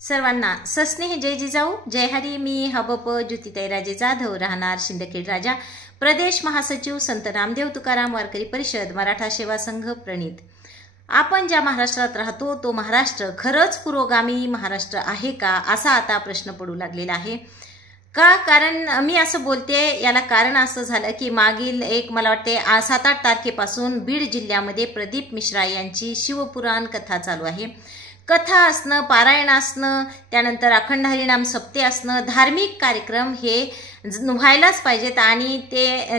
सर्वांना सस्नेह जय जिजाऊ जय हरी। मी हबप ज्योतिताई राजे जाधव, राहणार शिंदखेड राजा, प्रदेश महासचिव संत नामदेव तुकाराम वारकरी परिषद मराठा सेवा संघ प्रणित। आपण ज्या महाराष्ट्रात राहतो तो महाराष्ट्र खरंच पुरोगामी महाराष्ट्र आहे का, असा आता प्रश्न पडू लागलेला आहे का? कारण मी असं बोलते, याला कारण असं झालं की मागील मला वाटते 7-8 तारखेपासून बीड जिल्ह्यामध्ये प्रदीप मिश्रा यांची शिवपुराण कथा चालू आहे। कथा असणं, पारायण असणं, त्यानंतर अखंड हरिनाम सप्ते असणं, धार्मिक कार्यक्रम हे व्हायलाच पाहिजेत आणि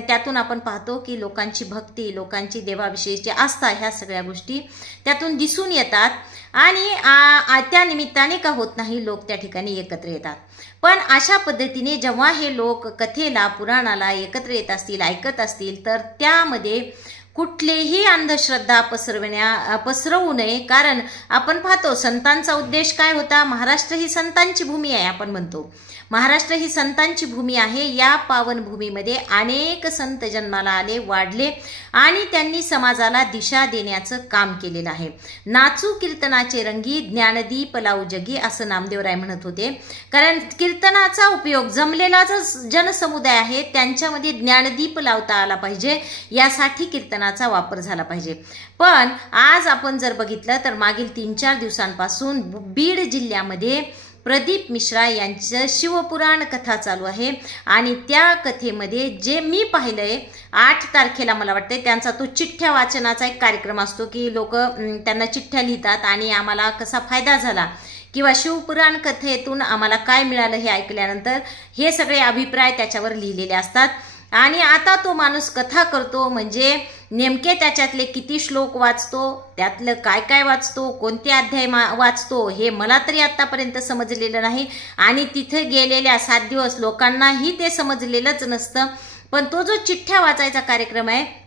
त्यातून आपण पाहतो की लोकांची भक्ती, लोकांची देवाविषयीची आस्था, ह्या सगळ्या गोष्टी त्यातून दिसून येतात आणि त्या निमित्ताने का होत नाही, लोक त्या ठिकाणी एकत्र येतात। पण अशा पद्धतीने जेव्हा हे लोक कथेला, पुराणाला एकत्र येत असतील, ऐकत असतील, तर त्यामध्ये कुठलेही अंधश्रद्धा पसरवू नये। कारण आपण पाहतो संतांचा उद्देश काय होता, महाराष्ट्र ही संतांची भूमी आहे। आपण म्हणतो महाराष्ट्र ही संतांची भूमी आहे। या पावन भूमीमध्ये अनेक संत जन्माला आले, वाढले आणि त्यांनी समाजाला दिशा देण्याचं काम केलेलं आहे। नाचू कीर्तनाचे रंगी, ज्ञानदीप लावू जगी, असं नामदेवराय म्हणत होते। कारण कीर्तनाचा उपयोग जमलेला जो जनसमुदाय आहे त्यांच्यामध्ये ज्ञानदीप लावता आला पाहिजे, यासाठी कीर्तनाचा वापर झाला पाहिजे। पण आज आपण जर बघितलं तर मागील 3-4 दिवसांपासून बीड जिल्ह्यामध्ये प्रदीप मिश्रा यांचं शिवपुराण कथा चालू आहे आणि त्या कथेमध्ये जे मी पाहिलंय 8 तारखेला मला वाटते त्यांचा तो चिठ्ठ्या वाचनाचा एक कार्यक्रम असतो की लोक त्यांना चिठ्ठ्या लिहितात आणि आम्हाला कसा फायदा झाला किंवा शिवपुराण कथेतून आम्हाला काय मिळालं हे ऐकल्यानंतर हे सगळे अभिप्राय त्याच्यावर लिहिलेले असतात। आणि आता तो माणूस कथा करतो म्हणजे नेमके त्याच्यातले किती श्लोक वाचतो, त्यातलं काय काय वाचतो, कोणते अध्याय वाचतो, हे मला तरी आतापर्यंत समजलेलं नाही आणि तिथे गेलेल्या 7 दिवस लोकांनाही ते समजलेलंच नसतं। पण तो जो चिठ्ठ्या वाचायचा कार्यक्रम आहे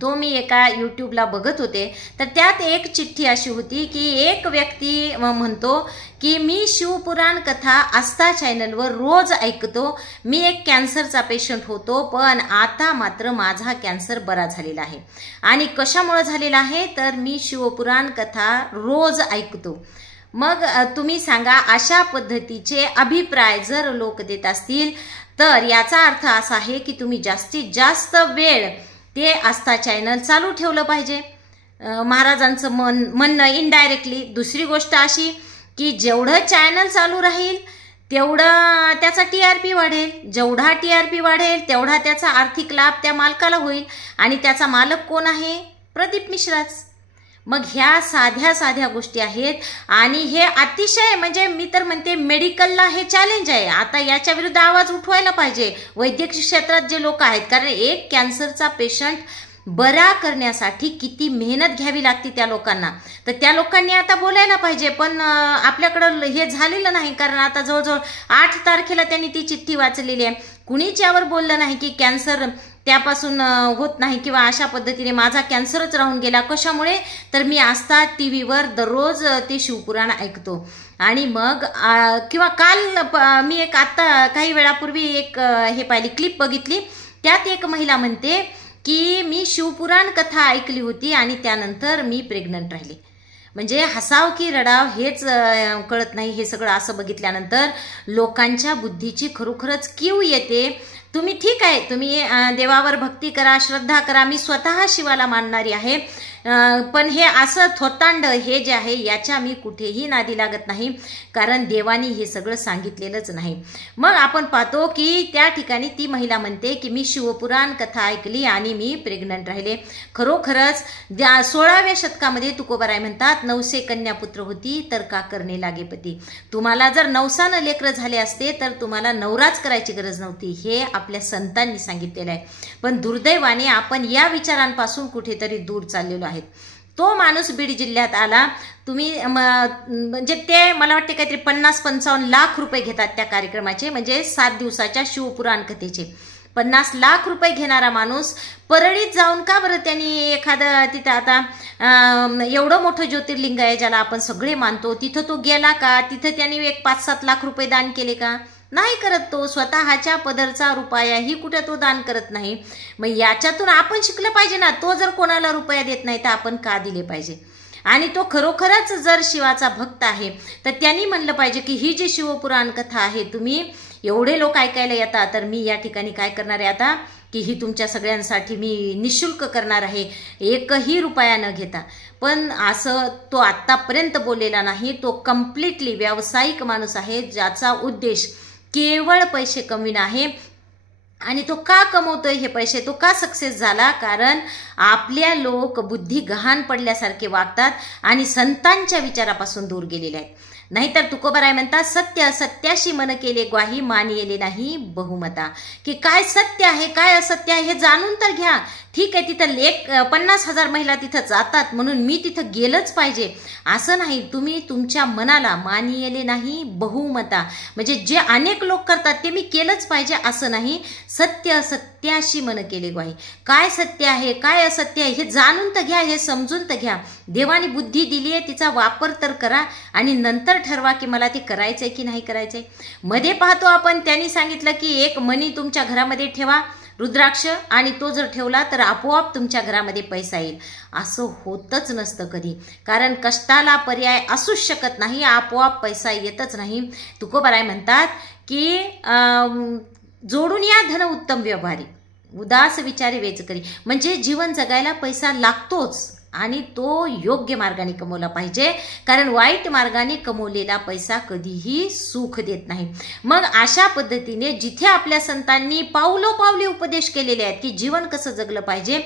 तो मी एका यूट्यूबला बघत होते, तर त्यात एक चिठ्ठी अशी होती की एक व्यक्ती म्हणतो की मी शिवपुराण कथा आस्था चॅनलवर रोज ऐकतो, मी एक कॅन्सरचा पेशंट होतो, पण आता मात्र माझा कॅन्सर बरा झालेला आहे। आणि कशामुळे झालेला आहे तर मी शिवपुराण कथा रोज ऐकतो। मग तुम्ही सांगा, अशा पद्धतीचे अभिप्राय जर लोक देत असतील तर याचा अर्थ असा आहे की तुम्ही जास्तीत जास्त वेळ ते आस्था चॅनल चालू ठेवलं पाहिजे, महाराजांचं म्हणणं इनडायरेक्टली। दुसरी गोष्ट अशी की जेवढं चॅनल चालू राहील तेवढं त्याचा TRP वाढेल, जेवढा TRP वाढेल तेवढा त्याचा आर्थिक लाभ त्या मालकाला होईल आणि त्याचा मालक कोण आहे, प्रदीप मिश्राच। मग ह्या साध्या गोष्टी आहेत आणि हे अतिशय म्हणजे मी तर म्हणते मेडिकलला हे चॅलेंज आहे। आता याच्या विरुद्ध आवाज उठवायला पाहिजे वैद्यकीय क्षेत्रात जे लोक आहेत, कारण एक कॅन्सरचा पेशंट बरा करण्यासाठी किती मेहनत घ्यावी लागते त्या लोकांना, तर त्या लोकांनी आता बोलायला पाहिजे। पण आपल्याकडं हे झालेलं नाही, कारण आता जवळजवळ 8 तारखेला त्यांनी ती चिठ्ठी वाचलेली आहे, कुणीच यावर बोललं नाही की कॅन्सर त्यापासून होत नाही किंवा अशा पद्धतीने माझा कॅन्सरच राहून गेला। कशामुळे तर मी आस्था टीव्हीवर दररोज ते शिवपुराण ऐकतो। आणि मग किंवा काल मी एक आता काही वेळापूर्वी एक हे पाहिली क्लिप बघितली, त्यात एक महिला म्हणते की मी शिवपुराण कथा ऐकली होती आणि त्यानंतर मी प्रेग्नंट राहिले। म्हणजे हसाव की रडाव हेच कळत नाही। हे सगळं असं बघितल्यानंतर लोकांच्या बुद्धीची खरोखरच कीव येते। तुम्ही ठीक आहे, तुम्ही देवावर भक्ती करा, श्रद्धा करा, मी स्वतः शिवाला मानणारी आहे, पण हे असं थोतांड हे जे आहे याच्या मी कुठेही नादी लागत नाही, कारण देवानी हे सगळं सांगितलेलंच नाही। मग आपण पाहतो की त्या ठिकाणी ती महिला म्हणते की मी शिवपुराण कथा ऐकली आणि मी प्रेग्नंट राहिले। खरोखरच 16व्या शतकामध्ये तुकोबाराय म्हणतात, नवसे कन्या पुत्र होती तर का करणे लागे पती। तुम्हाला जर नवसानं लेकरं झाले असते तर तुम्हाला नवराच करायची गरज नव्हती, हे आपल्या संतांनी सांगितलेलं आहे। पण दुर्दैवाने आपण या विचारांपासून कुठेतरी दूर चाललेलो आहे। तो माणूस बीड जिल्ह्यात आला, तुम्ही म्हणजे ते मला वाटते काहीतरी 50-55 लाख रुपये घेतात त्या कार्यक्रमाचे, म्हणजे 7 दिवसाच्या शिवपुराण कथेचे 50 लाख रुपये घेणारा माणूस परळीत जाऊन का बरं त्यांनी एखादं तिथं आता एवढं मोठं ज्योतिर्लिंग आहे ज्याला आपण सगळे मानतो, तिथं तो गेला का? तिथं त्यांनी एक 5-7 लाख रुपये दान केले का? नाही करत। तो स्वतःच्या पदरचा रुपयाही कुठे तो दान करत नाही। मग याच्यातून आपण शिकलं पाहिजे ना, तो जर कोणाला रुपया देत नाही तर आपण का दिले पाहिजे। आणि तो खरोखरच जर शिवाचा भक्त आहे तर त्यांनी म्हणलं पाहिजे की ही जी शिवपुराण कथा आहे, तुम्ही एवढे लोक ऐकायला येतात, तर मी या ठिकाणी काय करणार आहे आता की ही तुमच्या सगळ्यांसाठी मी निशुल्क करणार आहे, एकही रुपया न घेता. पण असं तो आत्तापर्यंत बोललेला नाही. तो कम्प्लिटली व्यावसायिक माणूस आहे, ज्याचा उद्देश केवळ पैसे कमविणं आहे. आणि तो का कमवतोय हे पैसे, तो का सक्सेस झाला? कारण आपल्या लोक बुद्धी गहाण पडल्यासारखे वागतात आणि संतांच्या विचारापासून दूर गेलेले आहेत. नाहीतर तुकोबाराय म्हणतात, सत्य असत्याशी मन केले ग्वाही, मान येले नाही बहुमता. की काय सत्य आहे काय असत्य आहे हे जाणून तर घ्या. ठीक आहे, तिथं 50,000 महिला तिथं जातात म्हणून मी तिथं गेलंच पाहिजे असं नाही. तुम्ही तुमच्या मनाला मान येले नाही बहुमता, म्हणजे जे अनेक लोक करतात ते मी केलंच पाहिजे असं नाही. सत्य असत्याशी मन केले ग्वाही, काय सत्य आहे काय असत्य आहे हे जाणून तर घ्या, हे समजून तर घ्या. देवाने बुद्धी दिली आहे, तिचा वापर तर करा आणि नंतर ठरवा की मला ते करायचंय की नाही करायचंय. मध्ये पाहतो आपण, त्यांनी सांगितलं की एक मणी तुमच्या घरामध्ये ठेवा, रुद्राक्ष, आणि तो जर ठेवला तर आपोआप तुमच्या घरामध्ये पैसा येईल. असं होतच नसतं कधी, कारण कष्टाला पर्याय असूच शकत नाही, आपोआप पैसा येतच नाही. तुकोबाराय म्हणतात की जोडून या धन उत्तम व्यवहारी, उदास विचारे वेच करी. म्हणजे जीवन जगायला पैसा लागतोच आणि तो योग्य मार्गाने कमवला पाहिजे, कारण वाईट मार्गाने कमवलेला पैसा कधीही सुख देत नाही. मग अशा पद्धतीने जिथे आपल्या संतांनी पावलोपावली उपदेश केलेले आहेत की जीवन कसं जगलं पाहिजे,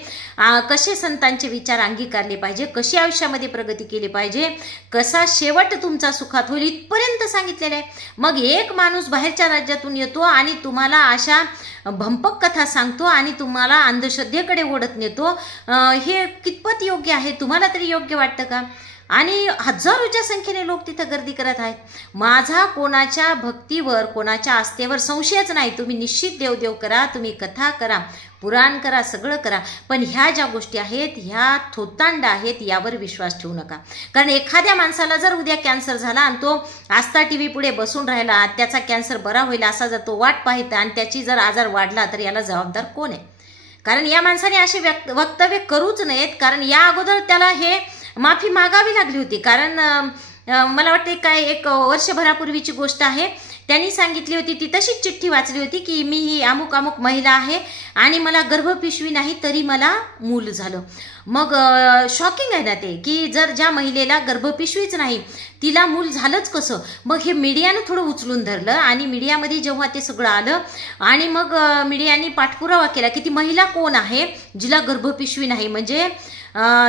कसे संतांचे विचार अंगीकारले पाहिजे, कशी आयुष्यामध्ये प्रगती केली पाहिजे, कसा शेवट तुमचा सुखात होईल, इथपर्यंत सांगितलेलं आहे. मग एक माणूस बाहेरच्या राज्यातून येतो आणि तुम्हाला अशा भंपक कथा सांगतो आणि तुम्हाला अंधश्रद्धेकडे ओढत नेतो, हे कितपत योग्य आहे? तुम्हाला तरी योग्य वाटतं का? आणि हजारोच्या संख्येने लोक तिथं गर्दी करत आहेत. माझा कोणाच्या भक्तीवर कोणाच्या आस्थेवर संशयच नाही. तुम्ही निश्चित देवदेव करा, तुम्ही कथा करा, पुराण करा, सगळं करा, पण ह्या ज्या गोष्टी आहेत ह्या थोतांड आहेत, यावर विश्वास ठेवू नका. कारण एखाद्या माणसाला जर उद्या कॅन्सर झाला आणि तो आस्था टीव्ही पुढे बसून राहिला, त्याचा कॅन्सर बरा होईल असा जर तो वाट पाहित आणि त्याची जर आजार वाढला तर याला जबाबदार कोण आहे? कारण या माणसाने असे वक्तव्य करूच नयेत, कारण या अगोदर त्याला हे माफी मागावी लागली होती. कारण मला वाटते काय एक वर्षभरापूर्वीची गोष्ट आहे, त्यांनी सांगितली होती, ती तशीच चिठ्ठी वाचली होती की मी ही अमुक अमुक महिला आहे आणि मला गर्भपिशवी नाही तरी मला मूल झालं. मग शॉकिंग आहे ना ते, की जर ज्या महिलेला गर्भपिशवीच नाही तिला मूल झालंच कसं? मग हे मीडियानं थोडं उचलून धरलं आणि मीडियामध्ये जेव्हा ते सगळं आलं आणि मग मीडियाने पाठपुरावा केला की ती महिला कोण आहे जिला गर्भपिशवी नाही, म्हणजे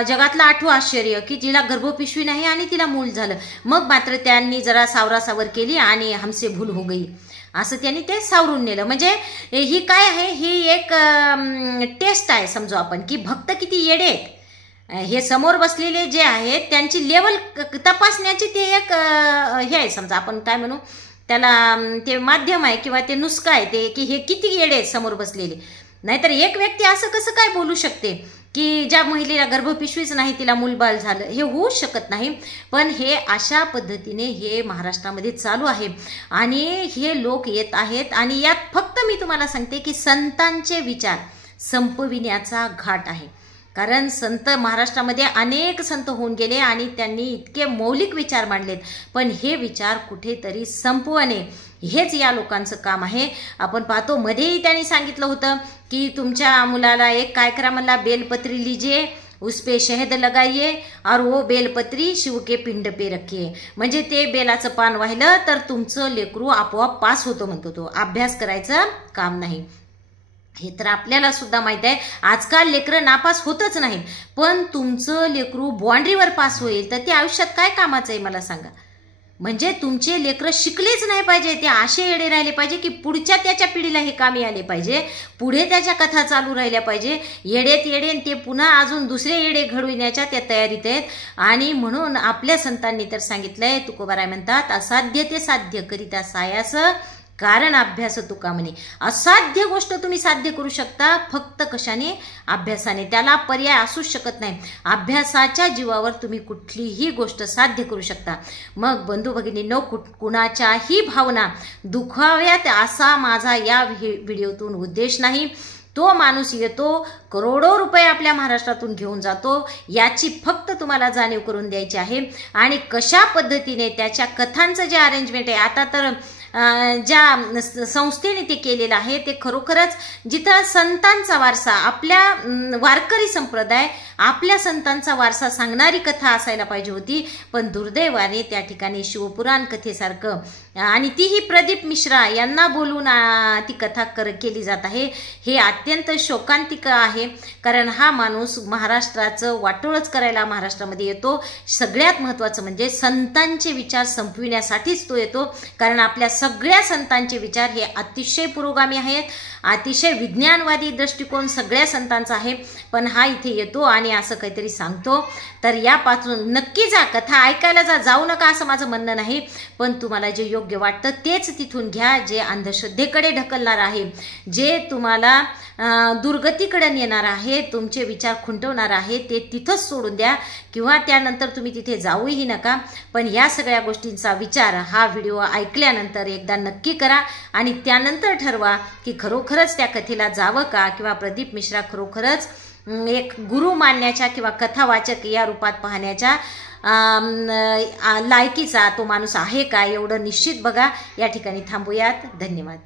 जगातलं 8वं आश्चर्य की जिला गर्भपिशवी नाही आणि तिला मूल झालं. मग मात्र त्यांनी जरा सावरासावर केली आणि हमसे भूल हो गई असं त्यांनी ते सावरून नेलं. म्हणजे ही काय आहे, ही एक टेस्ट आहे समजू आपण की भक्त किती येडे आहेत. हे समोर बसलेले जे आहेत त्यांची लेवल तपासण्याची ते एक हे आहे, समजा आपण काय म्हणू त्याला, ते माध्यम आहे किंवा ते नुस्खा आहे ते, की हे किती येडे आहेत समोर बसलेले. नाहीतर एक व्यक्ती असं कसं काय बोलू शकते की ज्या महिलेला गर्भपिशवीच नाही तिला मूलबाळ झालं, हे होऊ शकत नाही. पण हे अशा पद्धतीने हे महाराष्ट्रामध्ये चालू आहे आणि हे लोक येत आहेत. आणि यात फक्त मी तुम्हाला सांगते की संतांचे विचार संपविण्याचा घाट आहे. कारण संत महाराष्ट्रामध्ये अनेक संत होऊन गेले आणि त्यांनी इतके मौलिक विचार मांडलेत, पण हे विचार कुठेतरी संपवणे हेच या लोकांचं काम आहे. आपण पाहतो मध्येही त्यांनी सांगितलं होतं की तुमच्या मुलाला एक काय करा म्हणला, बेलपत्री लीजिए, उस पे शहद लगाइए और वो बेलपत्री शिव के पिंड पे रखिए. म्हणजे ते बेलाचं पान वाहिलं तर तुमचं लेकरू आपोआप पास होतो म्हणतो तो, अभ्यास करायचं काम नाही. हे तर आपल्याला सुद्धा माहित आहे. आजकाल लेकरं नापास होतच नाहीत, पण तुमचं लेकरू बाउंड्रीवर पास होईल तर ते आयुष्यात काय कामाचं आहे मला सांगा. म्हणजे तुमचे लेकरं शिकलेच नाही पाहिजे, ते असे येडे राहिले पाहिजे की पुढच्या त्याच्या पिढीला हे कामी आले पाहिजे, पुढे त्याच्या कथा चालू राहिल्या पाहिजे. येडेत येडे ते पुन्हा अजून दुसरे येडे घडविण्याच्या त्या तयारीत आहेत. आणि म्हणून आपल्या संतांनी तर सांगितलंय, तुकोबाराय म्हणतात, असाध्य ते साध्य करिता सायास कारण अभ्यास तुका म्हणे. असाध्य गोष्ट तुम्ही साध्य करू शकता फक्त कशाने? अभ्यासाने. त्याला पर्याय असूच शकत नाही. अभ्यासाच्या जीवावर तुम्ही कुठलीही गोष्ट साध्य करू शकता. मग बंधू भगिनींनो, कुणाच्याही भावना दुखाव्यात असा माझा या व्हिडिओतून उद्देश नाही. तो माणूस येतो, करोडो रुपये आपल्या महाराष्ट्रातून घेऊन जातो, याची फक्त तुम्हाला जाणीव करून द्यायची आहे. आणि कशा पद्धतीने त्याच्या कथांचं जे अरेंजमेंट आहे, आता तर ज्या संस्थेने ते केलेलं आहे ते खरोखरच जिथं संतांचा वारसा, आपल्या वारकरी संप्रदाय आपल्या संतांचा वारसा सांगणारी कथा असायला पाहिजे होती, पण दुर्दैवाने त्या ठिकाणी शिवपुराण कथेसारखं, आणि तीही प्रदीप मिश्रा यांना बोलून ती कथा केली जात आहे. हे अत्यंत शोकांतिक आहे, कारण हा माणूस महाराष्ट्राचं वाटोळच करायला महाराष्ट्रामध्ये येतो. सगळ्यात महत्त्वाचं म्हणजे संतांचे विचार संपविण्यासाठीच तो येतो, कारण आपल्या सगळ्या संतांचे विचार हे अतिशय पुरोगामी आहेत, अतिशय विज्ञानवादी दृष्टिकोन सगळ्या संतांचा आहे. पण हा इथे येतो आणि असं काहीतरी सांगतो. तर यापासून नक्की जा, कथा ऐकायला जाऊ नका असं माझं म्हणणं नाही, पण तुम्हाला जे योग्य वाटतं तेच तिथून घ्या. जे अंधश्रद्धेकडे ढकलणार आहे, जे तुम्हाला दुर्गतीकडे नेणार आहे, तुमचे विचार खुंटवणार आहे, ते तिथंच सोडून द्या, किंवा त्यानंतर तुम्ही तिथे जाऊही नका. पण या सगळ्या गोष्टींचा विचार हा व्हिडिओ ऐकल्यानंतर एकदा नक्की करा आणि त्यानंतर ठरवा की खरोखरच त्या कथेला जावं का, किंवा प्रदीप मिश्रा खरोखरच एक गुरु मानण्याच्या किंवा कथावाचक या रूपात पाहण्याच्या लायकीचा तो माणूस आहे का, एवढं निश्चित बघा. या ठिकाणी थांबूयात. धन्यवाद.